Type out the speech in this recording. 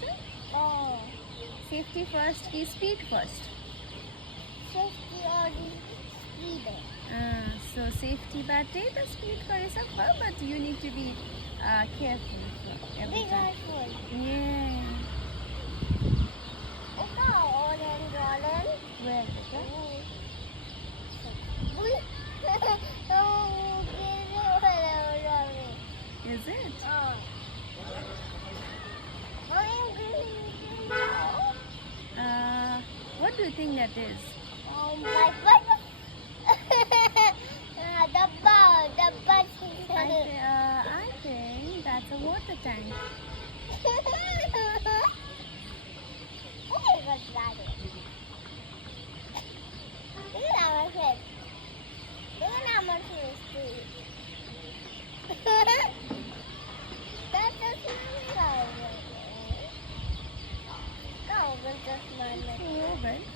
beta? Oh. Safety first ki speed first? Safety or speed? So safety bate the speed kare sakba, but you need to be careful every Be time. careful. Yeah. Okay, orange, orange. Where beta? Is it? What do you think that is? I think that's a water tank. Just Oh, well.